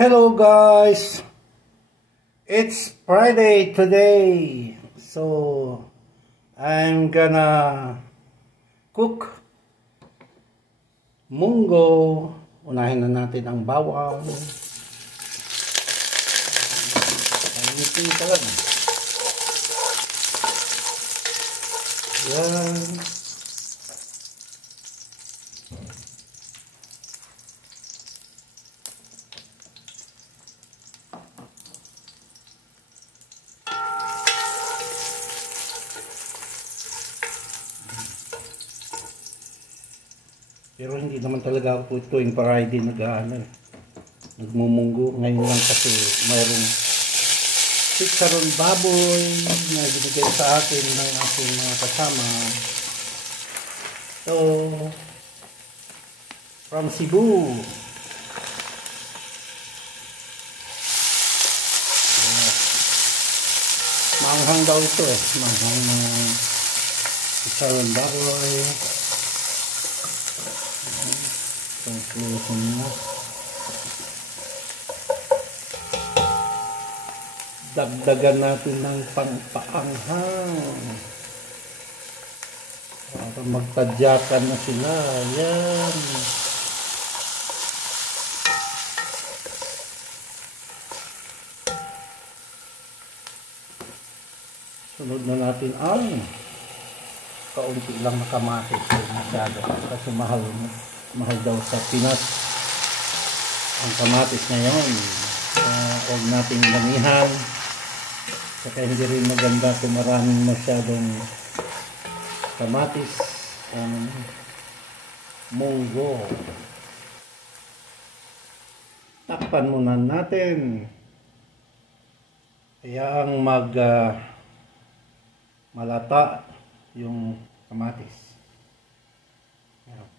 Hello guys, it's Friday today, so I'm gonna cook munggo. Unahin na natin ang bawang. Ayusin talaga. Yan. Pero hindi naman talaga ako tuwing Friday nagmumunggo. Ngayon lang kasi mayroong chicharon baboy na binigay sa akin ng aking mga kasama. So, from Cebu. Manghang daw ito eh. Manghang ng chicharon baboy. Conclusion na. Dagdagan natin ng pampaanghang para magtadyakan na sila. Yan. Sunod na natin ang kaunti lang na kamatis. Masyado kasi mahal daw sa Pinas ang kamatis ngayon. Huwag nating damihan, saka hindi rin maganda kung maraming masyadong kamatis ang munggo. Takpan muna natin, kaya ang malata yung kamatis.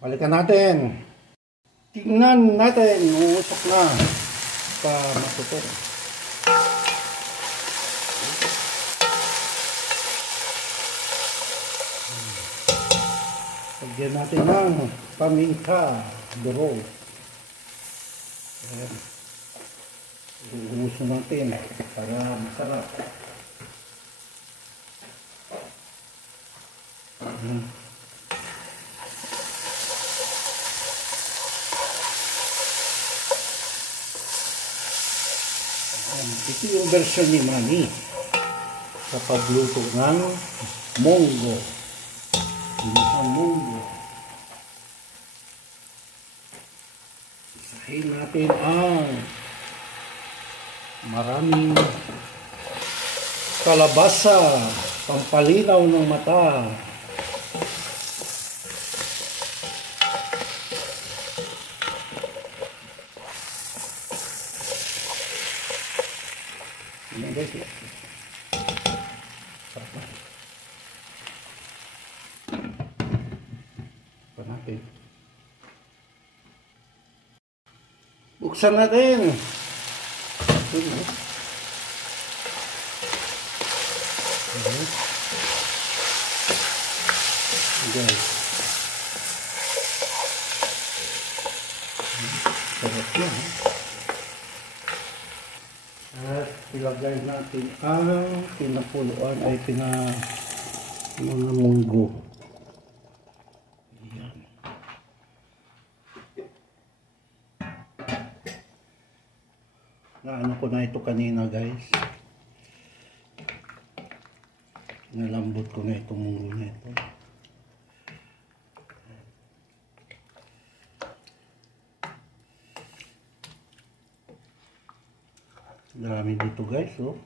Balikan natin. Tingnan natin. Uusok na. Pa matuto. Lagyan natin ng paminta. Duro. Ayan. Uuso natin para masarap. Ito yung version ni Manny sa pagluto ng munggo. Ang munggo. Isahin natin ang maraming kalabasa, pampalinaw ng mata. Buksan natin. Guys. Sarap yan. At ilagay natin ang pinapuluan ay mga munggo. Ayan. Naano ko na ito kanina guys. Nalambot ko na itong munggo na ito. Dami dito guys, oh.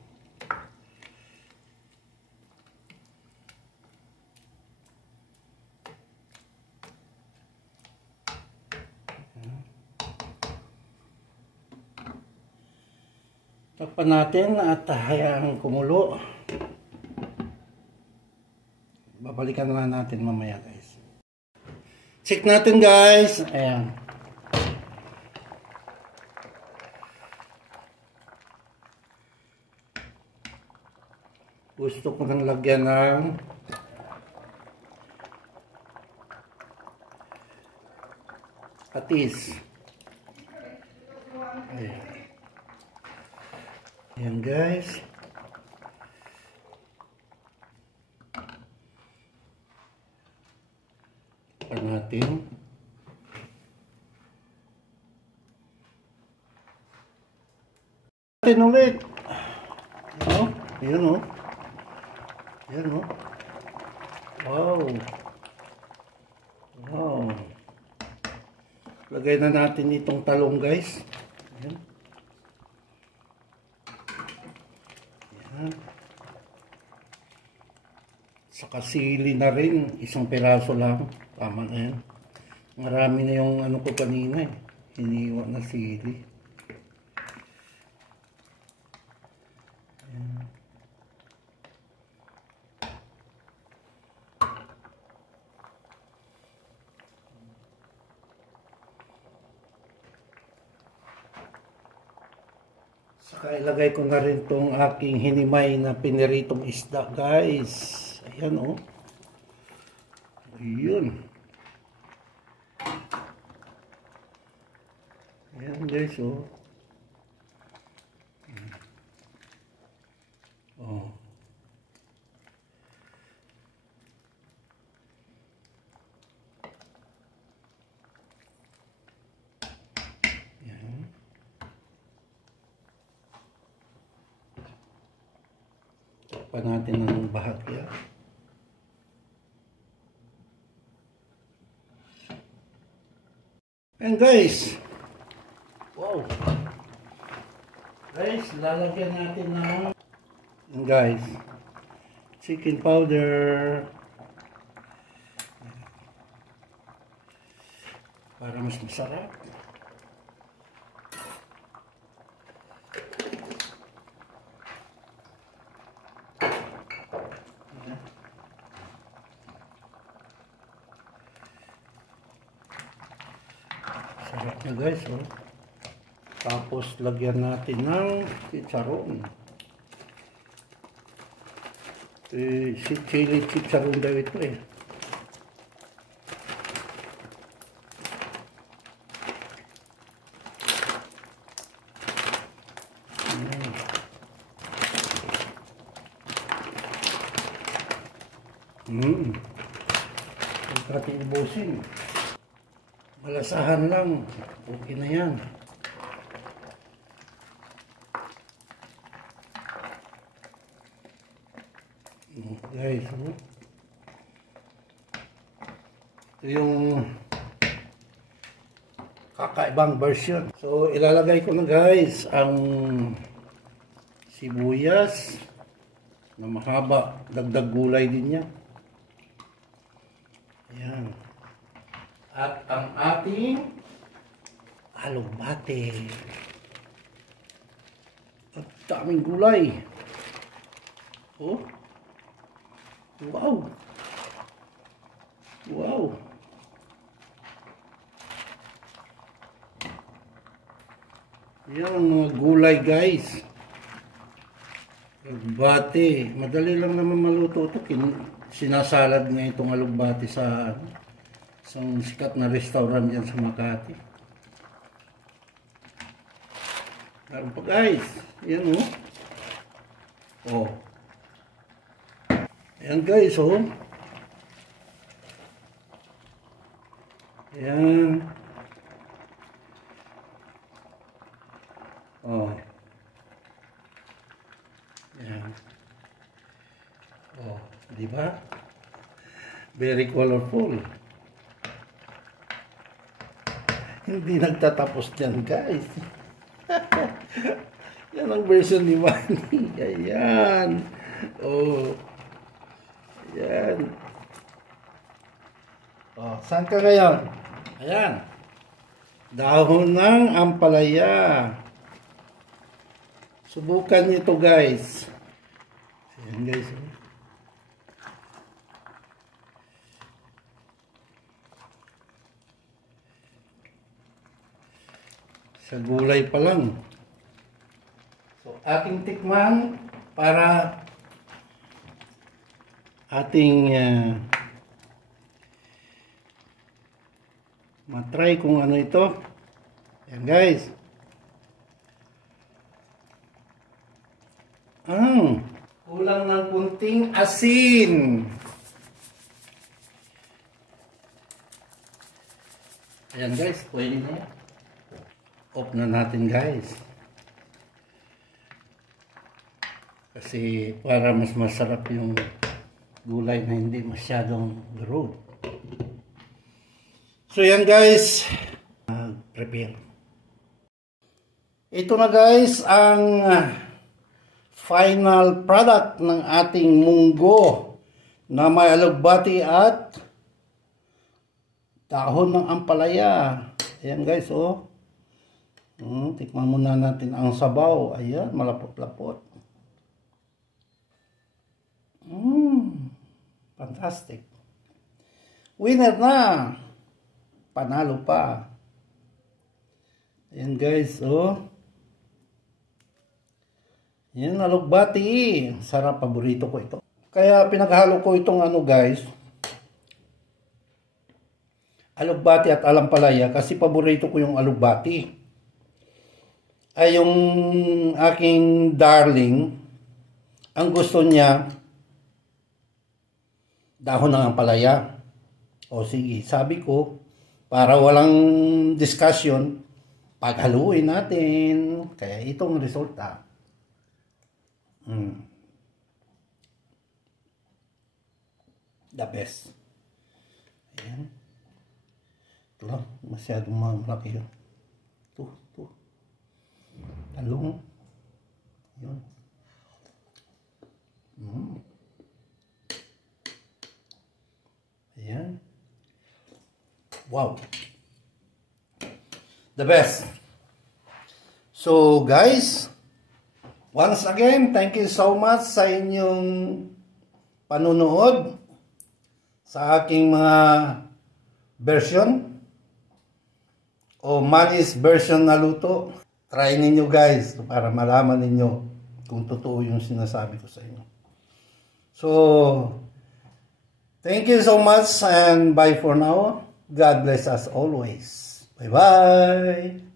Takpan natin at hayaan kumulo. Babalikan na natin mamaya guys. Check natin guys. Ayan. Gusto ko nang lagyan ng patis. Ayan. Ayan guys. Pa natin. Natin ulit. Oh, ayan o. Ayan o. Wow. Wow. Lagay na natin itong talong guys. Ayan. Ayan. Saka sili na rin. Isang piraso lang. Tama na yan. Marami na yung ano ko kanina eh. Hiniwa na sili. Ayan. Saka ilagay ko na rin tong aking hinimay na piniritong isda guys. Ayan o. Ayan. Ayan guys o. Oh. Ayan. Takpan natin ng bahagya. And guys, wow, guys, lalagyan natin ng, and guys, chicken powder para mas masarap. Sarap na guys, oh. Tapos lagyan natin ng chicharon. Si chili chicharon daw ito eh. Huwag natin ibusin. Malasahan lang. Okay na yan. Guys, ito yung kakaibang version. So, ilalagay ko na guys ang sibuyas na mahaba. Dagdag gulay din yan. Ayan. At ang ating alugbate. At daming gulay. Oh. Wow. Wow. Yan ang mga gulay guys. Alugbate. Madali lang naman maluto ito. Sinasalad nga itong alugbate sa isang sikat na restaurant dyan sa Makati. Meron pa guys. Yan oh. Oh. Ayan guys oh. Ayan. Oh. Ayan. Oh, di ba? Very colorful. Hindi nagtatapos dyan guys. Yan ang version ni Manny. Ayan. Oh. Ayan. Oh, saan ka ngayon? Ayan. Dahon ng ampalaya. Subukan nyo ito guys. Ayan guys. Sa gulay pa lang. So, ating tikman para ating matry kung ano ito. Ayan guys. Kulang ng kunting asin. Ayan guys, pwede na yan. Off na natin guys. Kasi para mas masarap yung gulay na hindi masyadong durog. So yan guys, prepare. Ito na guys ang final product ng ating munggo na may alugbati at dahon ng ampalaya. Ayan guys, oh. Tikman muna natin ang sabaw. Ayan, malapot-lapot. Fantastic. Winner na. Panalo pa. Ayan guys, oh. Ayan, alugbati. Sarap, paborito ko ito. Kaya pinaghalo ko itong ano guys, alugbati at alampalaya kasi paborito ko yung alugbati. Ay yung aking darling, ang gusto niya dahon ng ampalaya. O sige, sabi ko, para walang discussion, paghaluin natin. Kaya itong resulta. The best. Ayan. Ito lang, masyadong malaki yun. Ito. Talong. Yun. Ayan. Wow. The best. So guys, once again, thank you so much sa inyong panunood sa aking mga version o Manny's version na luto. Try ninyo guys para malaman ninyo kung totoo yung sinasabi ko sa inyo. So, thank you so much and bye for now. God bless us always. Bye-bye.